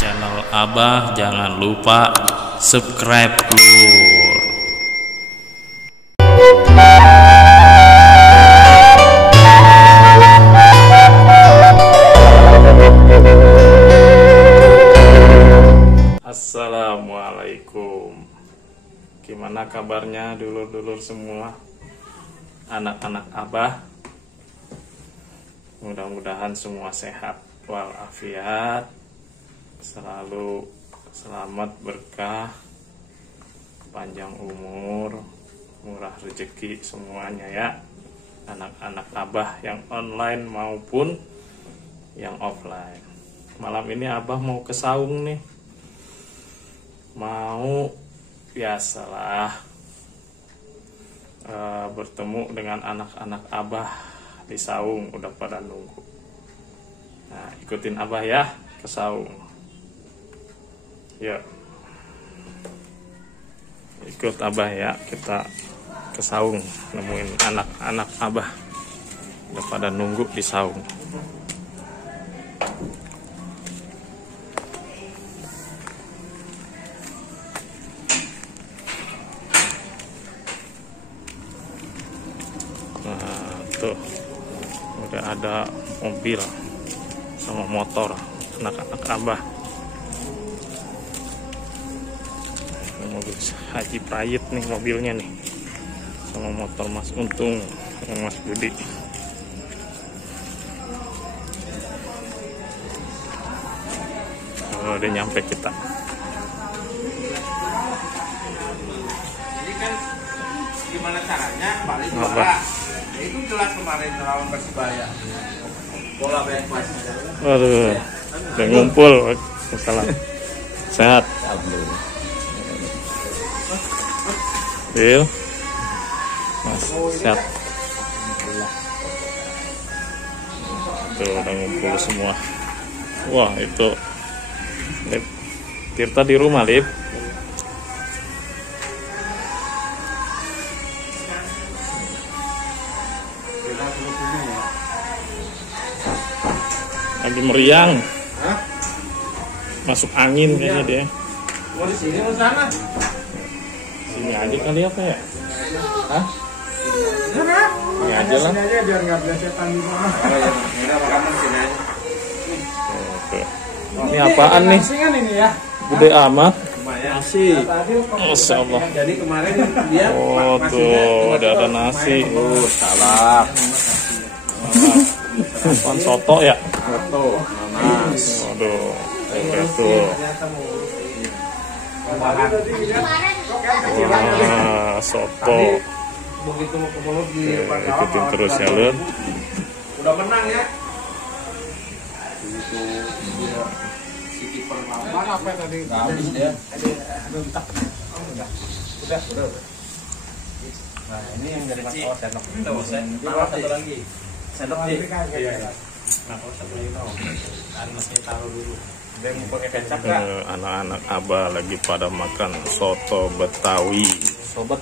channel Abah, jangan lupa subscribe lur. Assalamualaikum. Gimana kabarnya dulur-dulur semua, anak-anak Abah? Mudah-mudahan semua sehat walafiat, selalu selamat, berkah, panjang umur, murah rezeki semuanya ya, anak-anak Abah yang online maupun yang offline. Malam ini Abah mau ke saung nih, mau biasalah bertemu dengan anak-anak Abah di saung, udah pada nunggu. Nah, ikutin Abah ya ke saung. Yuk, ikut Abah ya, kita ke saung, nemuin anak-anak Abah udah pada nunggu di saung. Nah, tuh udah ada mobil sama motor anak-anak Abah. Ini mobil Haji Prayit nih mobilnya nih, sama motor Mas Untung yang Mas Budi. Oh, udah nyampe kita. Ini kan gimana caranya balik Apa? bola. Ya, itu jelas kemarin lawan Persibaya. Bola banyak masih. Aduh, udah ngumpul. Salam. Sehat. Bil, Mas, sehat. Tuh udah ngumpul semua. Wah, itu Lip, Tirta di rumah, Lip. Lagi meriang. Hah? Masuk angin kayaknya dia. Mau di sini mau sana? Sini aja kali apa ya? Hah? Sana. Ini aja lah. Sini aja biar nggak belesetan di mana. Oh iya, udah makanan sini aja. Tuh. Ini apaan nih? Kan ini ya. Gede amat. Lumayan. Nasi. Masya Allah. Jadi kemarin dia Oh tuh, ada nasi. salah. Apaan, soto ya? Foto. Mas. Waduh, oke tuh. Wah, soto. Begitu mau ke mulut di Oke, ikutin terus ya, Lur. Udah menang ya. Begitu si kiper lawan apa tadi? Habis dia. Udah. Nah, ini yang dari Mas Awas sendok. Taruh satu lagi. Sendok sih. Iya. Nah, kalau satu lagi tahu. Kan mesti taruh dulu. Dia mau pakai kecap enggak? Anak-anak Abah lagi pada makan soto Betawi. Sobat.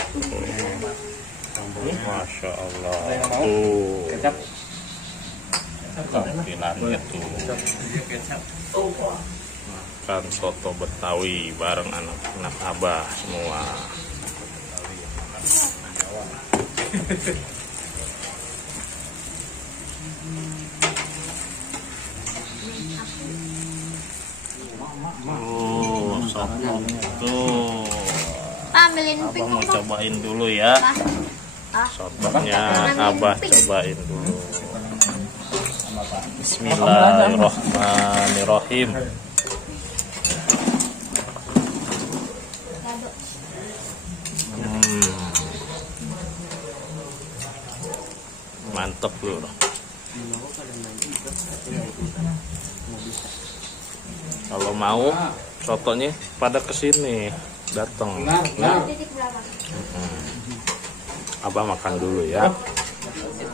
Masya Allah. Tuh. Kecap. Tampilannya tuh. Makan soto Betawi bareng anak-anak Abah semua. Oh, soto tuh. Ambilin Abah pink mau kok. cobain dulu ya. Sotonya Abah cobain dulu. Bismillahirrahmanirrahim. Mantep Lur. Kalau mau sotonya pada kesini datang. Titik berapa? Abah makan dulu ya.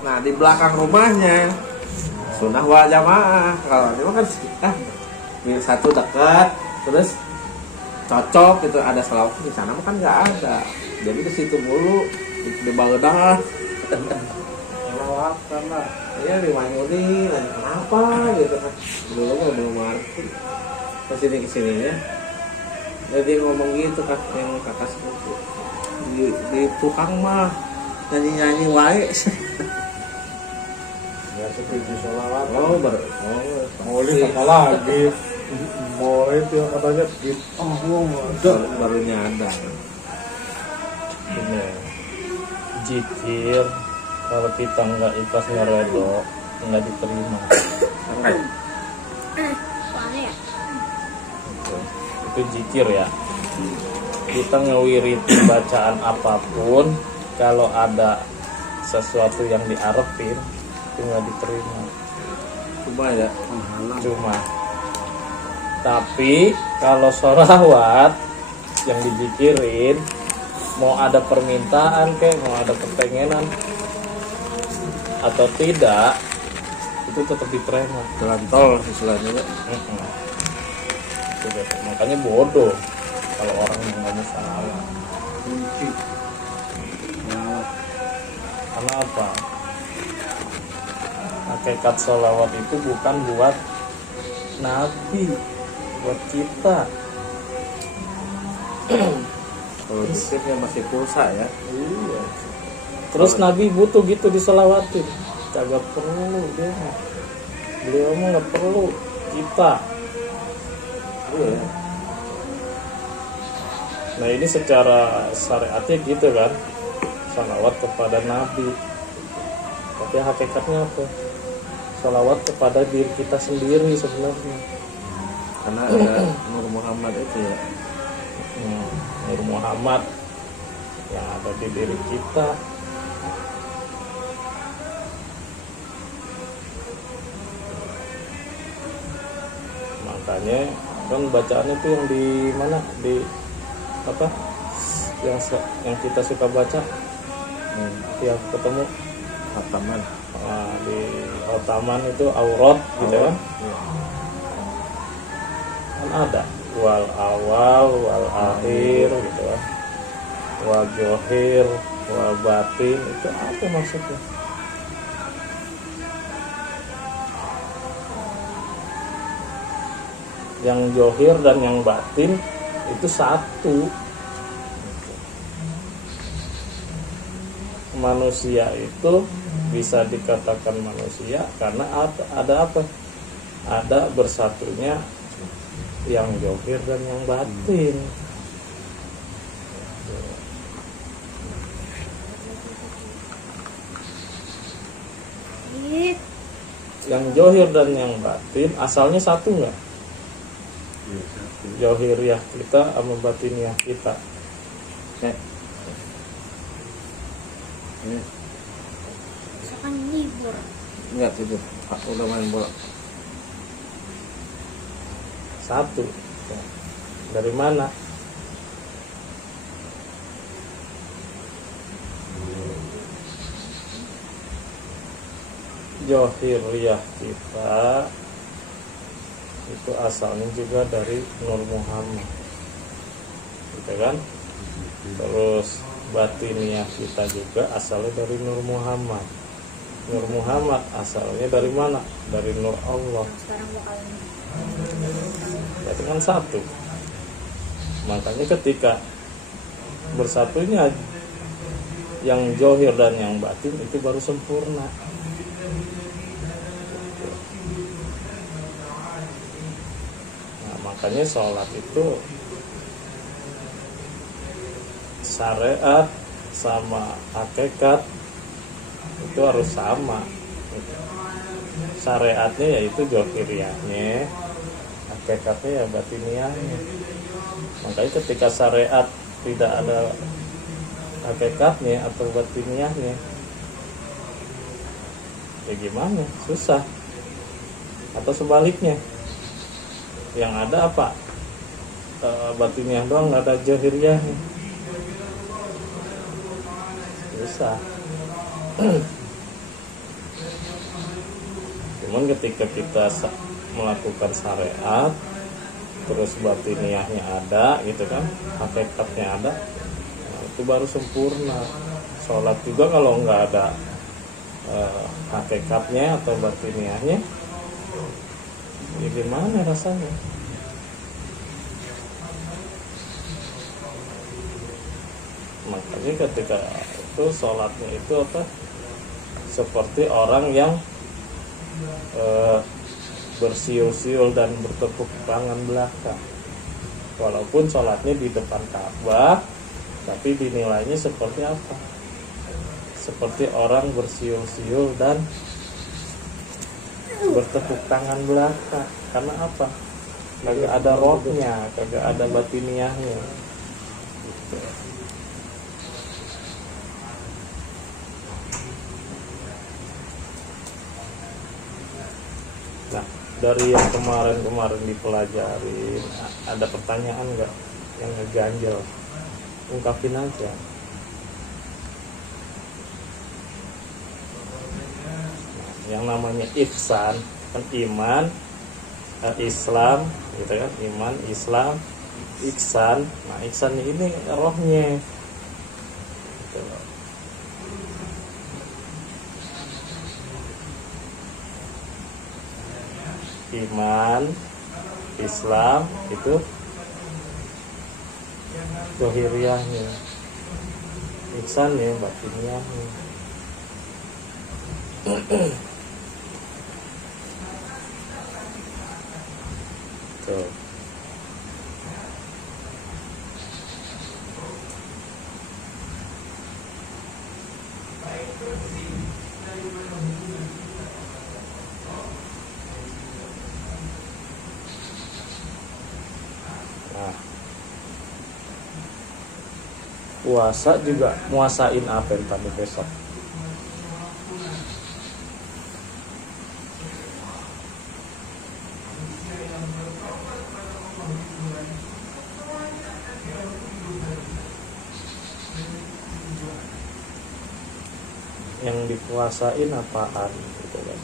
Nah, di belakang rumahnya sunnah wal jamaah. Kalau ini mah kan satu dekat, terus cocok gitu, ada salawat di sana mah kan nggak ada. Jadi ke situ mulu di Baghdad. Salawat karena ya di Manyuni dan kenapa gitu kan. Dulu mah belum ngerti. kesini ya. Jadi ngomong gitu kan yang kakak sepupu di tukang mah nyanyi wae. Ya seperti sholawat. Oh Maulid apa lagi? Maulid itu katanya baru nyadar. Ini jikir kalau kita nggak ikhlas nggak redo nggak diterima. Enggak. Soalnya ya. Itu jikir ya. Kita ngewiriti bacaan apapun kalau ada sesuatu yang diarepin itu nggak diterima. Cuma ya. Cuma tapi kalau sholawat yang dijikirin mau ada permintaan kayak mau ada kepengenan atau tidak itu tetap diterima. Jalan tol istilahnya. Itu deh. Makanya bodoh kalau orang yang ngomong sholawat. Karena apa? Hakikat sholawat itu bukan buat Nabi, buat kita. Kalau zikirnya masih pulsa ya. Iya. Terus Nabi butuh gitu diselawatin. Kagak perlu dia. Beliau mah nggak perlu kita. Iya. Nah ini secara syariatnya gitu kan, salawat kepada Nabi. Tapi hakikatnya apa? Salawat kepada diri kita sendiri sebenarnya. Karena ada Nur Muhammad itu ya. Nur Muhammad yang ada di diri kita. Makanya kan bacaan itu yang di mana, di apa yang kita suka baca tiap ketemu Hataman. di Otaman itu aurat gitu kan. Kan ada wal awal wal akhir gitu kan, wal johir wal batin, itu apa maksudnya? Yang johir dan yang batin itu satu. Manusia itu bisa dikatakan manusia karena ada apa? Ada bersatunya yang johir dan yang batin. Yang johir dan yang batin asalnya satu nggak? Johiriyah kita sama batiniyah kita. Ini Misalkan libur. enggak tidur. Udah main bola. Satu. Dari mana? Johiriyah kita itu asalnya juga dari Nur Muhammad, gitu kan? Terus batiniyah kita juga asalnya dari Nur Muhammad. Nur Muhammad asalnya dari mana? Dari Nur Allah. Sekarang bakal Berarti kan satu. Makanya ketika bersatunya yang johir dan yang batin itu baru sempurna. Nah, makanya sholat itu syariat sama hakikat itu harus sama. Syariatnya yaitu johiriyahnya, hakikatnya ya batiniyahnya. Makanya ketika syariat tidak ada hakikatnya atau batiniyahnya, ya gimana? Susah. Atau sebaliknya, yang ada apa? Batiniyah doang, nggak ada johiriyahnya. Susah. Cuman ketika kita melakukan syariat terus batiniyahnya ada gitu kan, hakikatnya ada, nah, itu baru sempurna. Sholat juga kalau nggak ada hakikatnya atau batiniyahnya, ya gimana rasanya? Makanya ketika itu sholatnya itu apa? Seperti orang yang bersiul-siul dan bertepuk tangan belakang. Walaupun sholatnya di depan Ka'bah, tapi dinilainya seperti apa? Seperti orang bersiul-siul dan bertepuk tangan belakang. Karena apa? Kagak ada rohnya, kagak ada batiniahnya. Nah, dari yang kemarin dipelajari, ada pertanyaan nggak yang ngeganjel? Ungkapin aja. Nah, yang namanya ihsan kan iman, Islam, gitu kan? Iman, Islam, ihsan. Nah, ihsannya ini rohnya. Gitu loh. Iman, Islam itu zahiriyahnya, ihsannya batiniahnya. Tuh. Nah, puasa juga muasain apa yang tadi besok? Yang dipuasain apaan gitu kan?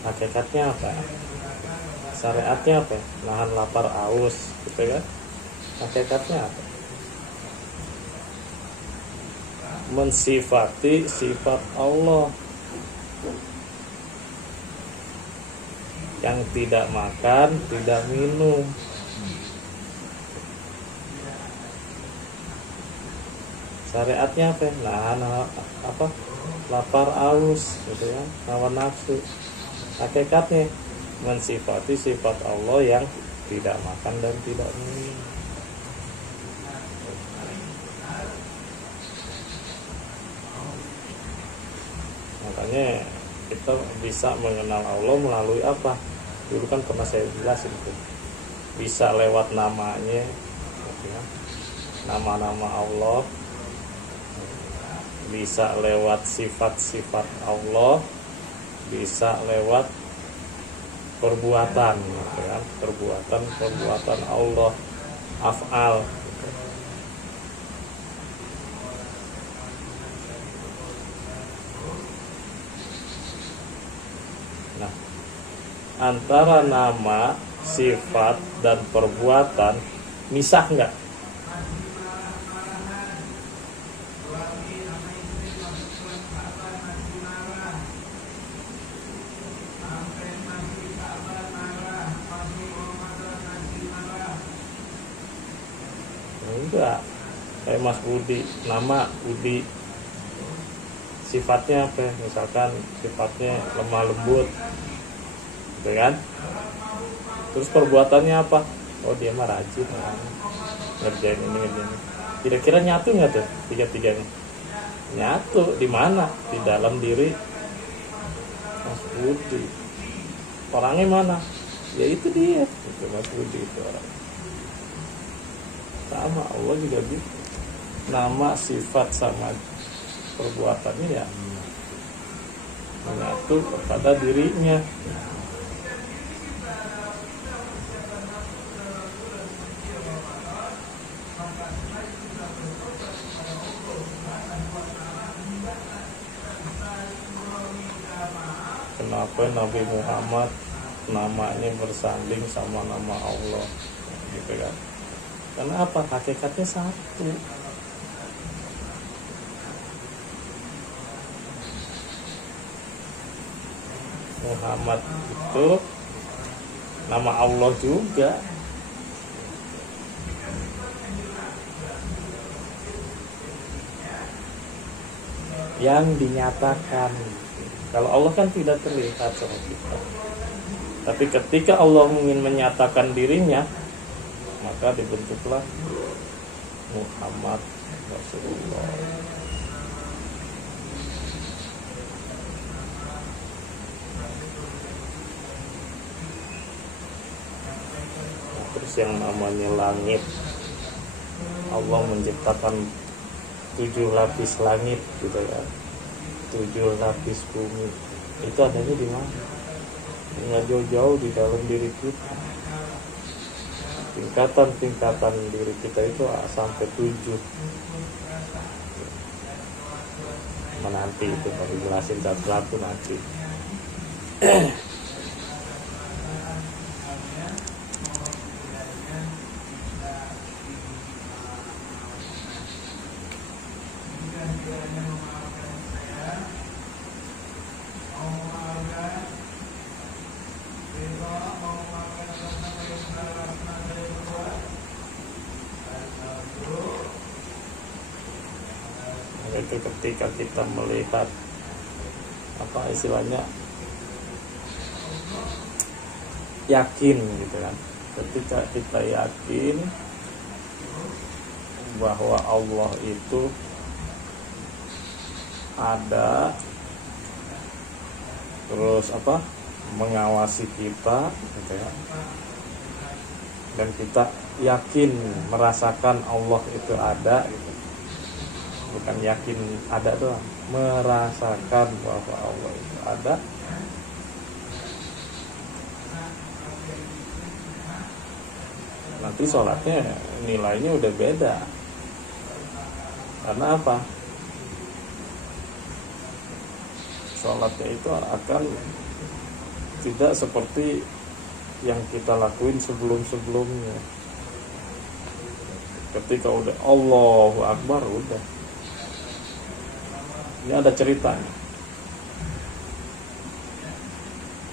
Hakikatnya apa? Syariatnya apa? Nahan lapar aus gitu kan? Hakikatnya apa? Mensifati sifat Allah yang tidak makan, tidak minum. Syariatnya apa? Nahan apa? Lapar aus gitu kan? Hawa nafsu. Hakikatnya mensifati sifat Allah yang tidak makan dan tidak minum. Makanya kita bisa mengenal Allah melalui apa? Dulu kan pernah saya jelasin itu. Bisa lewat namanya, ya. Nama-nama Allah. Bisa lewat sifat-sifat Allah. Bisa lewat perbuatan, gitu kan? Perbuatan Allah, af'al. Nah, antara nama, sifat, dan perbuatan misah nggak? Enggak. Kayak Mas Budi, nama Budi, sifatnya apa? Misalkan sifatnya lemah lembut, gitu kan? Terus perbuatannya apa? Oh, dia mah rajin, ngerjain ini, ngerjain ini. Kira-kira nyatu nggak tuh tiga-tiganya? Nyatu di mana? Di dalam diri Mas Budi. Orangnya mana? Ya itu dia, itu Mas Budi itu orang. Sama Allah juga gitu. Nama, sifat sama perbuatannya ya menyatu kepada dirinya. Kenapa Nabi Muhammad namanya bersanding sama nama Allah, gitu kan? Karena apa? Hakikatnya satu. Muhammad itu nama Allah juga. Yang dinyatakan. Kalau Allah kan tidak terlihat sama kita. Tapi ketika Allah ingin menyatakan dirinya, maka dibentuklah Muhammad Rasulullah. Terus yang namanya langit, Allah menciptakan 7 lapis langit gitu kan, 7 lapis bumi. Itu adanya di mana? Nggak jauh-jauh di dalam diri kita. Tingkatan-tingkatan diri kita itu sampai 7. Nanti itu baru jelasin satu-satu nanti. Itu ketika kita melihat apa istilahnya yakin gitu kan, ketika kita yakin bahwa Allah itu ada, terus apa mengawasi kita gitu ya, dan kita yakin merasakan Allah itu ada gitu. Bukan yakin ada doang, merasakan bahwa Allah itu ada. Nanti sholatnya nilainya udah beda. Karena apa? Sholatnya itu akan tidak seperti yang kita lakuin sebelum-sebelumnya. Ketika udah Allahu Akbar, udah. Ini ada ceritanya.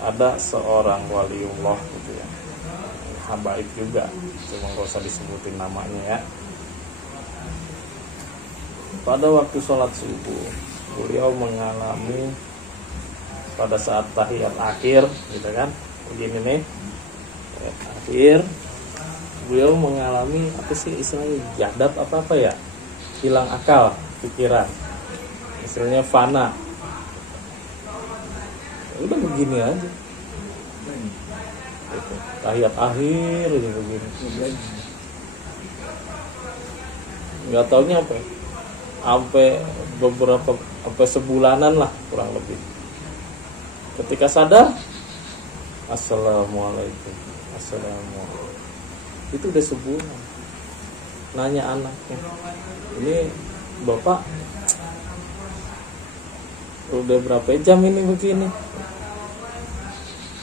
Ada seorang waliullah gitu ya, habaib juga, cuma gak usah disebutin namanya ya. Pada waktu sholat subuh, beliau mengalami pada saat tahiyat akhir gitu kan, begini nih, akhir beliau mengalami apa sih istilahnya, jadat apa ya, hilang akal pikiran, istilahnya fana. Udah begini aja gitu. Tahiyat akhir aja begini, nggak taunya apa, sampai beberapa, sampai sebulanan lah kurang lebih. Ketika sadar, assalamualaikum, assalamualaikum. Itu udah sebulan. Nanya anaknya, ini bapak udah berapa jam ini begini?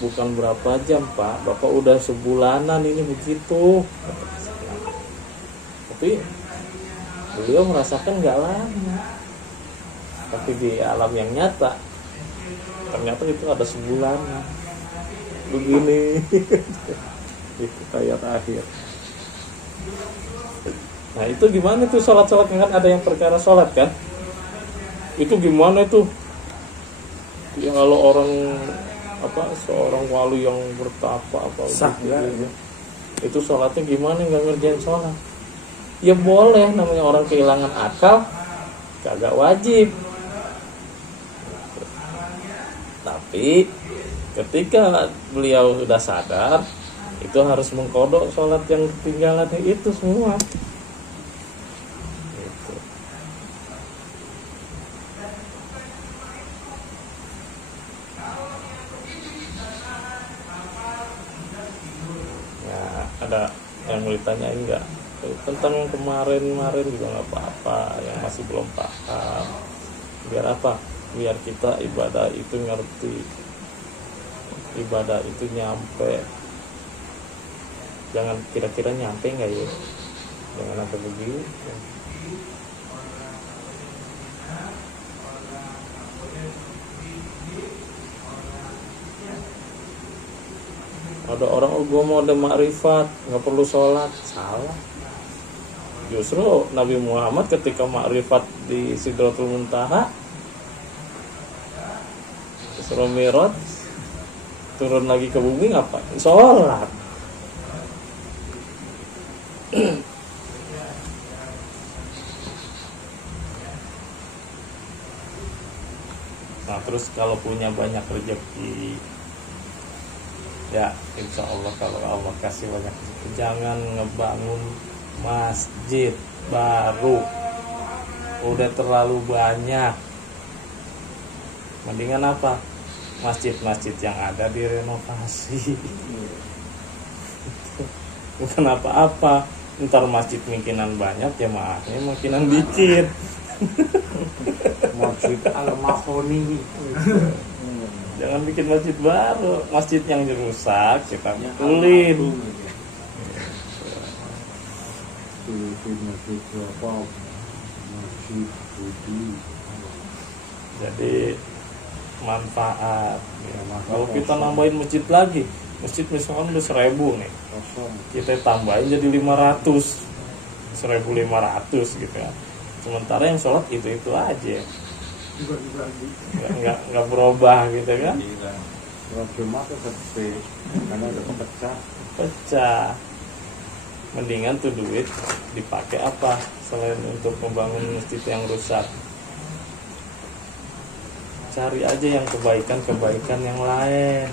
Bukan berapa jam pak, bapak udah sebulanan ini begitu. Tapi beliau merasakan nggak lama. Tapi di alam yang nyata ternyata itu ada sebulanan begini. Itu ayat akhir. Nah itu gimana tuh sholat-sholat, kan ada yang perkara sholat kan? Itu gimana tuh? Ya kalau orang apa, seorang wali yang bertapa apa gitu, itu sholatnya gimana, nggak ngerjain sholat? Ya boleh, namanya orang kehilangan akal, kagak wajib. Tapi ketika beliau sudah sadar, itu harus mengkodok sholat yang ketinggalan itu semua. Gitu. Ya, ada yang mau ditanyain nggak? Tentang kemarin juga nggak apa-apa, yang masih belum paham. Biar apa? Biar kita ibadah itu ngerti, ibadah itu nyampe. Jangan kira-kira nyampe nggak ya, jangan sampai begitu. Ada orang, oh gue mau ada makrifat, nggak perlu sholat. Salah. Justru Nabi Muhammad ketika makrifat di Sidratul Muntaha, Isra Mi'raj, turun lagi ke bumi ngapain? Sholat. Nah terus kalau punya banyak rezeki, ya insya Allah kalau Allah kasih banyak rezeki, jangan ngebangun masjid baru, udah terlalu banyak. Mendingan apa? Masjid-masjid yang ada direnovasi. Bukan apa-apa, ntar masjid makinan banyak, jemaahnya makinan dikit. Masjid Al-Mahoni. Jangan bikin masjid baru, masjid yang rusak kita betulin. Masjid apa? Masjid Budi. Jadi manfaat ya. Kalau kita nambahin masjid lagi, masjid misalkan udah 1.000 nih, Kosong. kita tambahin jadi 500, 1.500 gitu ya. Sementara yang sholat itu aja, nggak berubah gitu kan. Kalau Jumat itu sepi, karena udah Pecah. Mendingan tuh duit dipakai apa selain untuk membangun masjid yang rusak? Cari aja yang kebaikan yang lain.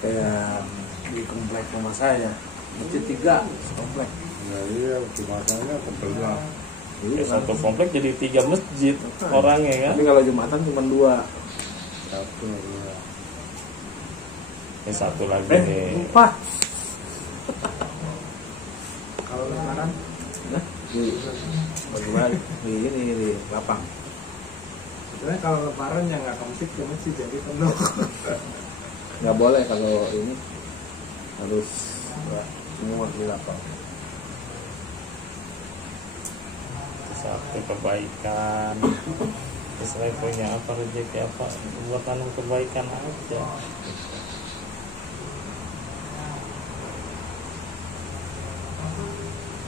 Kayak di komplek rumah saya, masjid 3 komplek. Ya iya, Jumatannya kebelah. Ya, satu komplek jadi 3 masjid orangnya kan. Tapi kalau Jumatan cuma 2. Satu ya. Ini satu lagi nih. 4. Kalau lebaran Nah, bagaimana? Di lapang. sebenarnya kalau lebaran yang nggak ke masjid ke masjid jadi penuh. Nggak boleh kalau ini harus semua di lapang. Satu kebaikan. Selain punya apa rezeki apa, buat tanam kebaikan aja.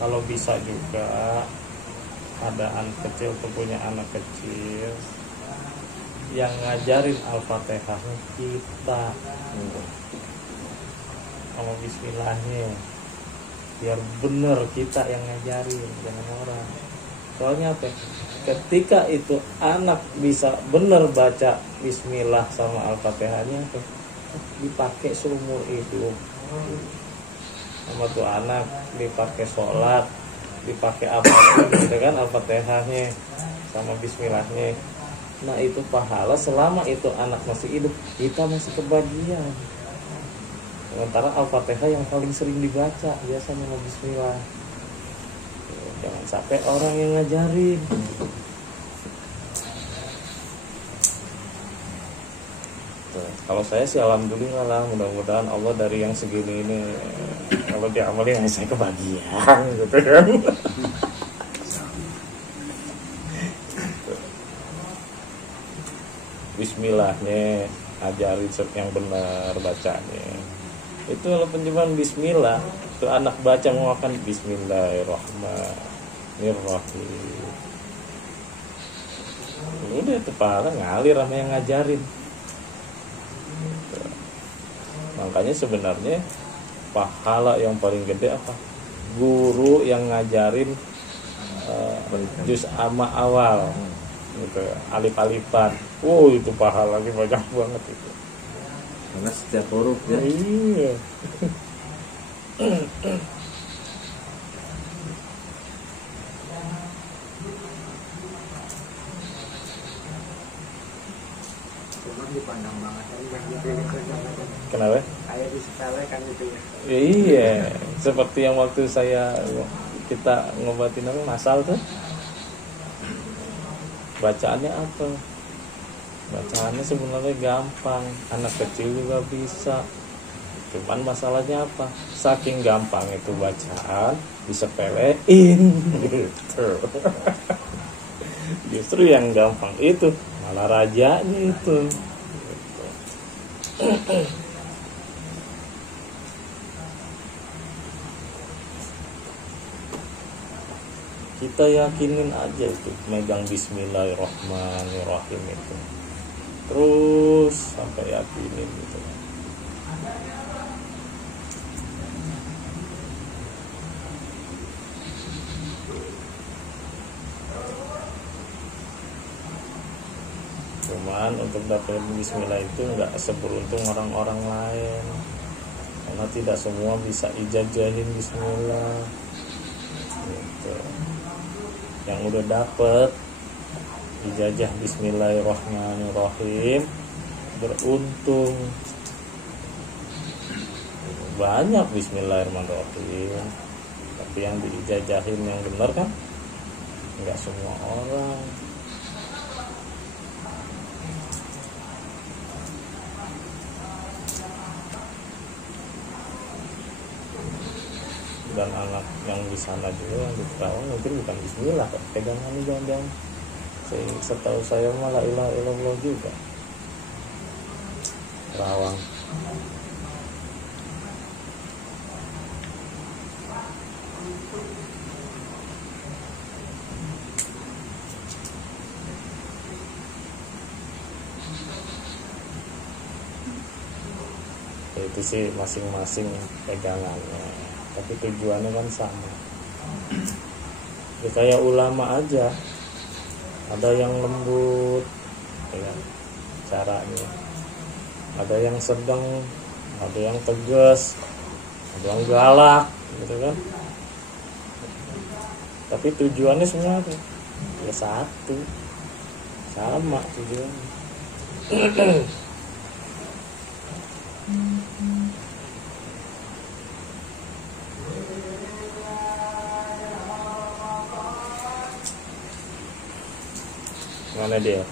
Kalau bisa juga ada anak kecil atau punya anak kecil yang ngajarin Al-Fatihahnya kita sama bismillahnya, biar bener kita yang ngajarin, jangan orang. Soalnya apa? Ketika itu anak bisa bener baca bismillah sama Al-Fatihahnya, dipakai seumur hidup. Sama tuh anak dipakai sholat, dipakai apa gitu kan, Al-Fatihahnya sama bismillahnya. Nah itu pahala selama itu anak masih hidup, kita masih kebagian. Sementara Al-Fatihah yang paling sering dibaca biasanya sama bismillah. Jangan sampai orang yang ngajarin. Kalau saya sih alhamdulillah lah, mudah-mudahan Allah dari yang segini ini kalau diamalin saya kebagian gitu kan. Bismillahnya ajarin yang benar bacanya. Itu walaupun cuma bismillah, tuh anak baca mau akan bismillahirrahmanirrahim. Udah itu pahala ngalir sama yang ngajarin. Makanya sebenarnya pahala yang paling gede apa? Guru yang ngajarin juz amma awal gitu, alif-alifan. Itu pahalanya banyak banget itu. Karena setiap huruf ya. Iya. Cuman dipandang banget kan yang dipilih kerja Kenapa? kayak disepelekan gitu ya. Iya, seperti yang waktu kita ngobatin apa masal tuh. Bacaannya apa? Bacaannya sebenarnya gampang, anak kecil juga bisa. Cuman masalahnya apa? Saking gampang itu bacaan, disepelein gitu. Justru yang gampang itu malah rajanya itu. Gitu. Kita yakinin aja itu, megang Bismillahirrahmanirrahim itu terus sampai yakinin gitu. Cuman untuk dapat Bismillah itu nggak seberuntung orang-orang lain, karena tidak semua bisa ijazahin Bismillah gitu. Yang udah dapet ijazah Bismillahirrahmanirrahim beruntung. Banyak Bismillahirrahmanirrahim, tapi yang diijazahin yang benar kan nggak semua orang. Dan anak yang di sana juga yang di Kerawang mungkin bukan Bismillah, pegangan jangan-jangan. Setahu saya malah la ilaha illallah juga Kerawang. Itu sih masing-masing pegangannya, tapi tujuannya kan sama. Ya kayak ulama aja, ada yang lembut ya caranya, ada yang sedang, ada yang tegas, ada yang galak gitu kan, tapi tujuannya semua tuh ya satu, sama tujuannya. Mana dia?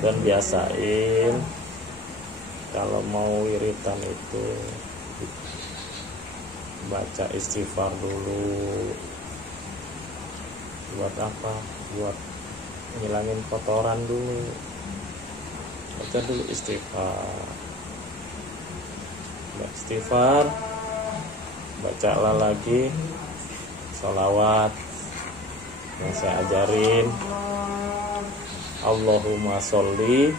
Dan biasain kalau mau wiritan itu baca istighfar dulu. Buat apa? Buat ngilangin kotoran dulu. Baca dulu istighfar, bacalah lagi sholawat yang saya ajarin. Allahumma sholli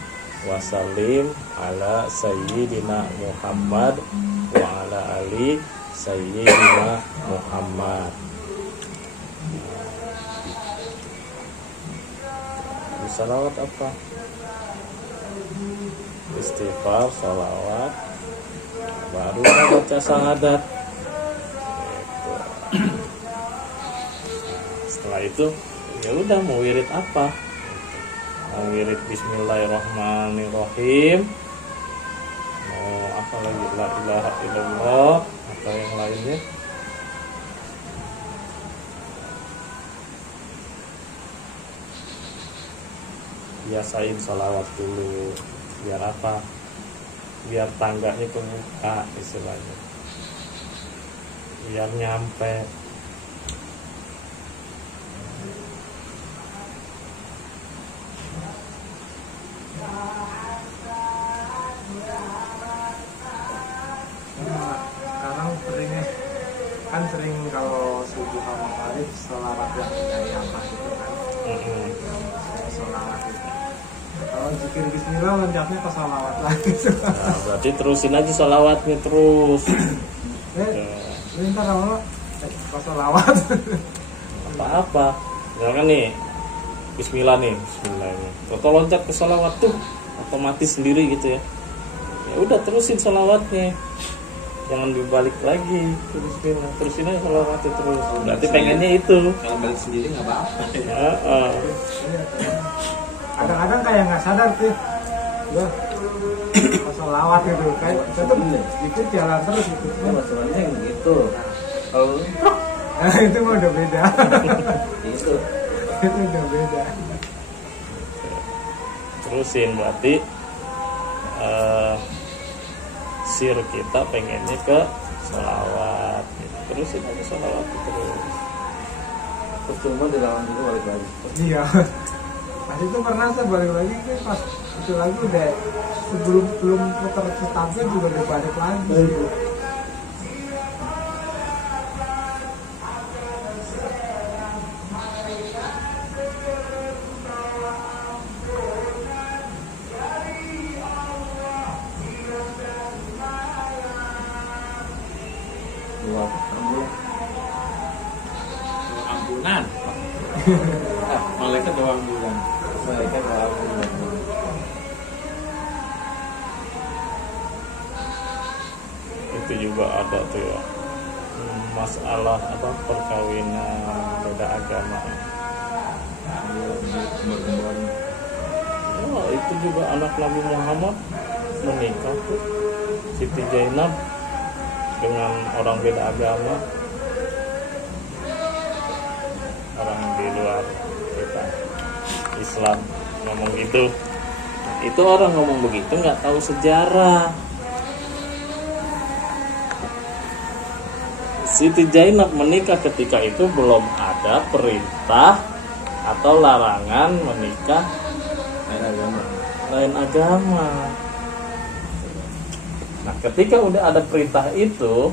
wa sallim ala sayyidina Muhammad wa ala ali sayyidina Muhammad. Sholawat apa? Istighfar, sholawat, baru baca syahadat gitu. Setelah itu ya udah mau wirid apa, mau wirid Bismillahirrahmanirrahim, mau apa lagi, la ilaha illallah atau yang lainnya, biasain sholawat dulu. Biar apa? Biar tangganya ke muka istilahnya, biar nyampe. Sekarang sering kalau subuh sama maghrib sholawat yang dari apa gitu kan, sholawat itu. Kalau zikir Bismillah loncatnya ke sholawat lagi. Nah, berarti terusin aja sholawatnya terus. Ini ntar lama ke sholawat. Apa-apa. Misalkan nih, Bismillah nih, Bismillah ini. Kalau loncat ke sholawat tuh otomatis sendiri gitu ya. Ya udah terusin sholawatnya. Jangan dibalik lagi ke Bismillah. Terusin aja sholawatnya terus. Berarti pengennya itu. Kalau balik sendiri nggak apa-apa. Kadang-kadang kayak nggak sadar sih, udah sholawat gitu, kayak tetap itu jalan terus gitu. Masalahnya yang gitu. Kalau Nah, itu mah udah beda. itu Itu udah beda. Terusin berarti sir kita pengennya ke sholawat gitu. Terusin aja sholawat terus. Percuma di dalam itu balik lagi. Iya. Pas itu pernah saya balik lagi ke pas itu lagi udah sebelum belum putar setangga juga udah balik lagi. Dua ambulan. Ambulan. Malaikat doang ambulan. Malaikat dua ambulan. Itu juga ada tuh ya, masalah apa perkawinan beda agama. Oh, itu juga anak Nabi Muhammad menikah tuh, Siti Zainab dengan orang beda agama, orang di luar kita Islam ngomong gitu. Itu orang ngomong begitu nggak tahu sejarah. Siti Zainab menikah ketika itu belum ada perintah atau larangan menikah lain agama. Nah, ketika udah ada perintah itu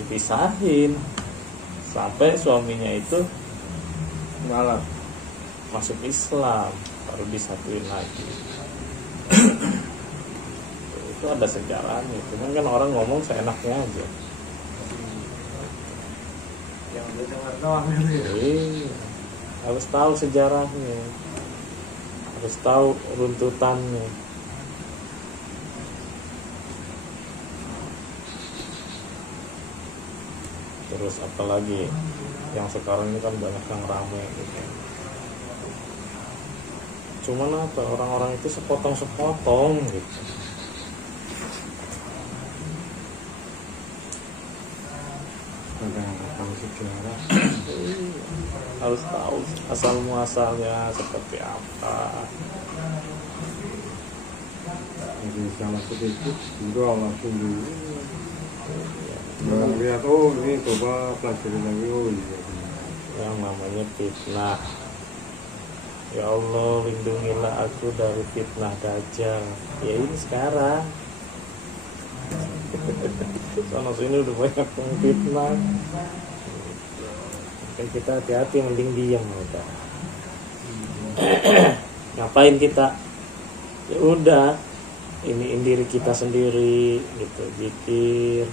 dipisahin sampai suaminya itu Malam. masuk Islam baru disatuin lagi. Itu ada sejarahnya. Cuman kan orang ngomong seenaknya aja. Yang udah dengar doang gitu ya. Iya, harus tahu sejarahnya, harus tahu runtutannya. Terus apalagi yang sekarang ini kan banyak yang rame gitu. Cuman apa, orang-orang itu sepotong-sepotong gitu. Ada tahu sejarah. Harus tahu asal muasalnya seperti apa. Jadi salah sedikit udah langsung dulu. Orang lihat, oh ini coba pelajarin lagi, oh iya. Yang namanya fitnah. Ya Allah, lindungilah aku dari fitnah Dajjal. Ya ini sekarang. Sana sini udah banyak yang fitnah. Kan kita hati-hati, mending diam udah. Ngapain kita? Ya udah, iniin diri kita sendiri gitu, zikir,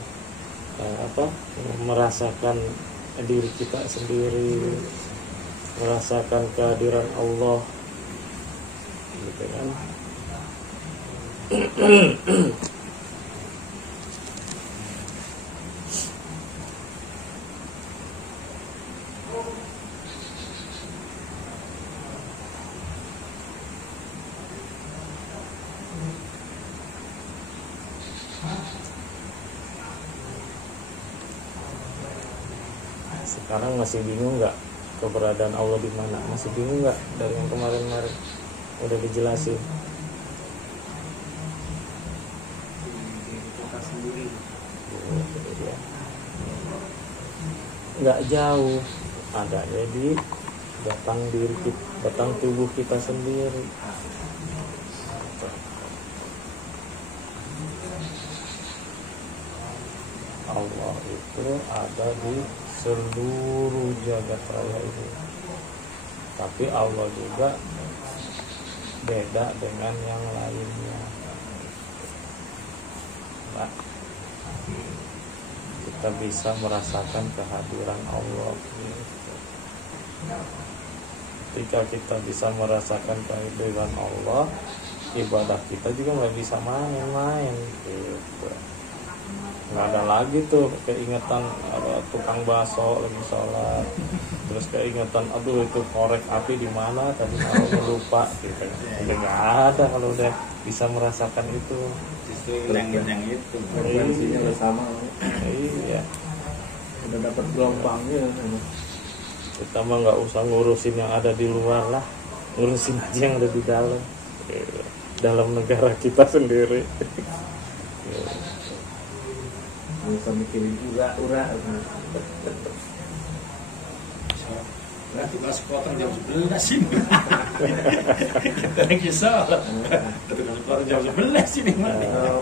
merasakan diri kita sendiri, merasakan kehadiran Allah gitu kan. Sekarang masih bingung nggak keberadaan Allah di mana? Masih bingung nggak dari yang kemarin-kemarin udah dijelasin? Nggak jauh, adanya di batang diri kita, batang tubuh kita sendiri. Allah itu ada di seluruh jagat raya ini. Tapi Allah juga beda dengan yang lainnya. Nah, kita bisa merasakan kehadiran Allah. Ketika kita bisa merasakan kehadiran Allah, ibadah kita juga nggak bisa main-main gitu. Nggak ada lagi tuh keingetan tukang bakso lagi sholat, terus keingetan aduh itu korek api di mana tadi kalau lupa gitu. Udah nggak ada kalau udah bisa merasakan itu. Justru yang itu frekuensinya udah sama. Iya, Udah dapat gelombangnya. kita mah nggak usah ngurusin yang ada di luar lah, ngurusin aja yang ada di dalam negara kita sendiri. bisa mikirin ura-ura. Nah, tugas potong jam 11 ini. Kita lagi sholat. Tugas potong jam 11 ini.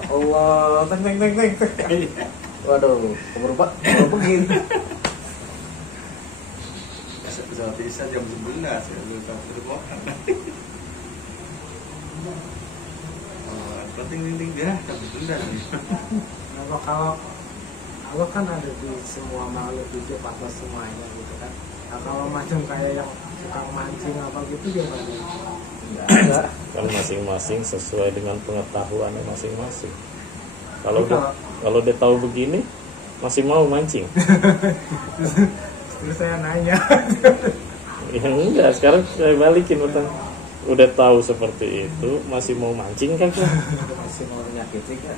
Allah, teng. Waduh, keburu begini. Sholat isya jam 11 ya, belum terpotong. Penting dia jam 11. Nah, kalau Allah kan ada di semua makhluk hidup atau semuanya gitu kan. Nah, kalau macam kayak yang tukang mancing apa gitu gimana? Enggak ada. Kan masing-masing sesuai dengan pengetahuannya masing-masing. Tapi Kalau dia tahu begini masih mau mancing. Terus saya nanya. Ya enggak, sekarang saya balikin udah tahu seperti itu masih mau mancing kan? Masih mau nyakiti kan?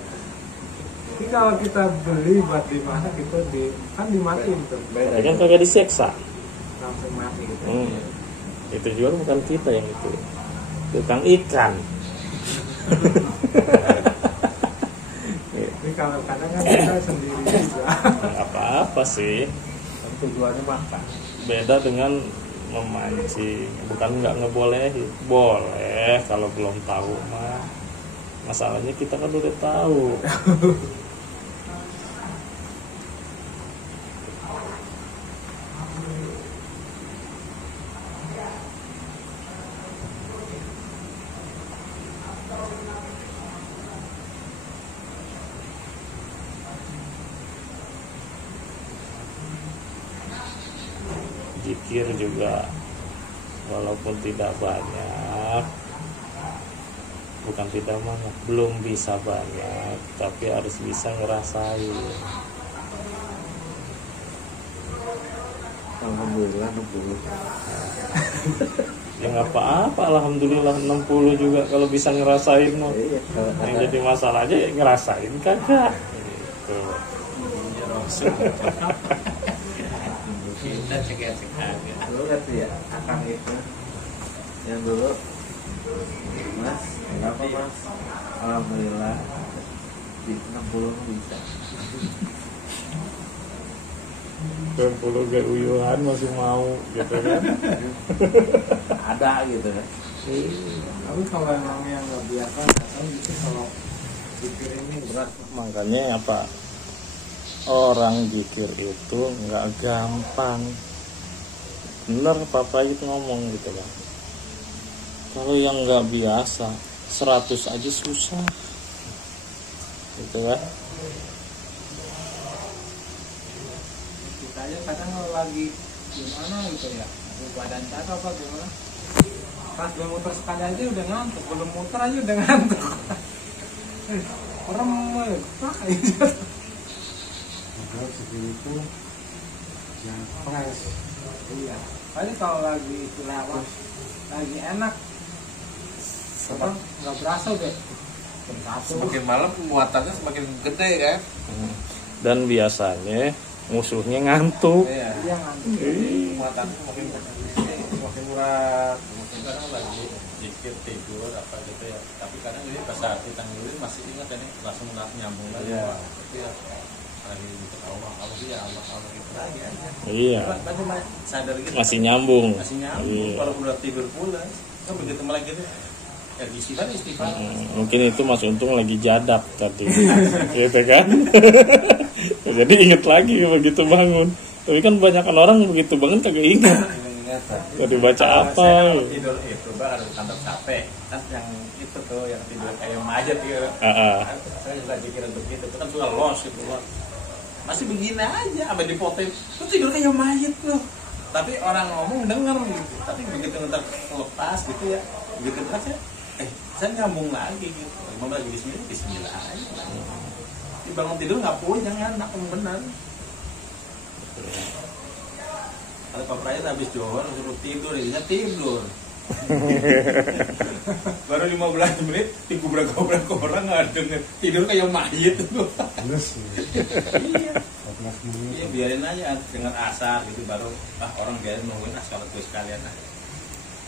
Jadi kalau kita beli buat dimasak itu kan dimatiin tuh. Ya kan kagak diseksa. Langsung mati gitu. Itu juga bukan kita yang itu, tukang ikan. Tapi kalau kadang kan kita sendiri juga. Apa-apa sih, Kan tujuannya makan. beda dengan memancing. Bukan nggak ngebolehin, boleh kalau belum tahu mah. Masalahnya kita kan udah tahu. Zikir juga walaupun tidak banyak, bukan tidak banyak, belum bisa banyak, tapi harus bisa ngerasain. Alhamdulillah 60. Ya nggak apa-apa, alhamdulillah 60 juga kalau bisa ngerasain mah. Iya, kalau Yang ada jadi masalah aja ya ngerasain kagak. Gitu. Kita cek aja. dulu kan ya akang itu yang dulu Mas, kenapa Mas? Alhamdulillah di 60 bisa. 60 gak uyuhan masih mau gitu kan. Ada gitu kan. Tapi kalau emang yang nggak biasa atau gitu kalau pikir ini berat. Makanya apa, orang zikir itu nggak gampang. Bener Papa itu ngomong gitu kan. Kalau yang nggak biasa 100 aja susah gitu kan. Kita aja kadang kalau lagi gimana gitu ya, badan capek apa gimana, pas belum muter sekali aja udah ngantuk, belum muter aja udah ngantuk. Orang mau pakai aja. Padahal segini itu yang fresh. Iya, kali kalau lagi lewat lagi enak apa nggak berasa udah jam 1. Semakin malam muatannya semakin gede kan. Dan biasanya musuhnya ngantuk. Iya. Iya ngantuk. Muatannya semakin semakin berat. Mungkin kadang lagi zikir tidur apa gitu ya. Tapi kadang ini pas saat kita ngilurin masih ingat ini langsung nyambung lagi. Iya. Tapi ya lagi gitu Allah ya Allah gitu lagi aja. Iya, Cuma sadar gitu. masih nyambung. Masih nyambung. Iya. Kalau udah tidur pulas, kan begitu melek gitu. Ya istighfar. Mungkin itu Mas Untung lagi jadab tadi gitu kan. Jadi inget lagi begitu bangun. Tapi kan banyakan orang begitu bangun kagak ingat tadi baca apa. Kalau tidur itu baru kantor capek kan yang itu tuh yang tidur kayak majat gitu. Saya juga pikiran begitu, itu kan suka los gitu loh. Masih begini aja, abis dipoten, tuh tidur kayak mayat loh. Tapi orang ngomong denger gitu, tapi begitu ntar lepas gitu ya, begitu lepas ya, saya nyambung lagi gitu. Mau lagi bismillah aja. Di bangun tidur nggak puyeng kan, enak benar. Kalau Pak Prayat habis johor suruh tidur, dia tidur. Baru 15 menit digubrak orang nggak denger, tidur kayak mayat tuh. Plus Iya. 14 menit. Iya, biarin aja dengan asar gitu, baru orang biarin nungguin sholat gue sekalian lah.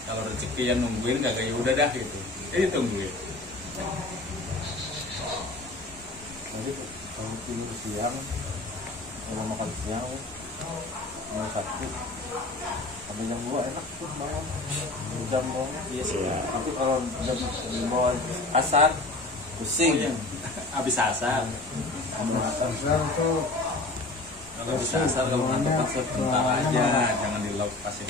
Kalau rezeki yang nungguin kagak ya udah dah gitu. Jadi tungguin. Jadi kalau tidur siang, kalau makan siang, mau sakit, ada jam 2 enak tuh bangun. Jam doang. Iya sih. Tapi kalau jam di bawah asar pusing. Habis asar. Asar tuh Kalau habis asar kalau ngantuk maksud bentar aja, jangan di lock pasif.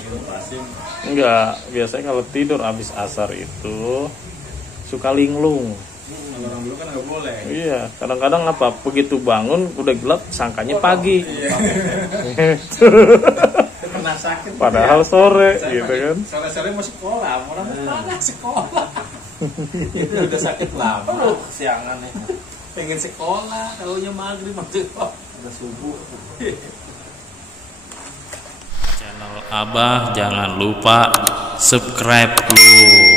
Enggak, biasanya kalau tidur habis asar itu suka linglung. Kalau orang dulu kan nggak boleh. Iya, kadang-kadang apa begitu bangun udah gelap sangkanya pagi. Pernah sakit. Padahal sore Saya gitu kan. Sore-sore mau sekolah, orang mana sekolah. Itu udah sakit lama. Siangan nih. Pengen sekolah, tahunya maghrib maksudnya. Udah subuh. Channel Abah jangan lupa subscribe dulu.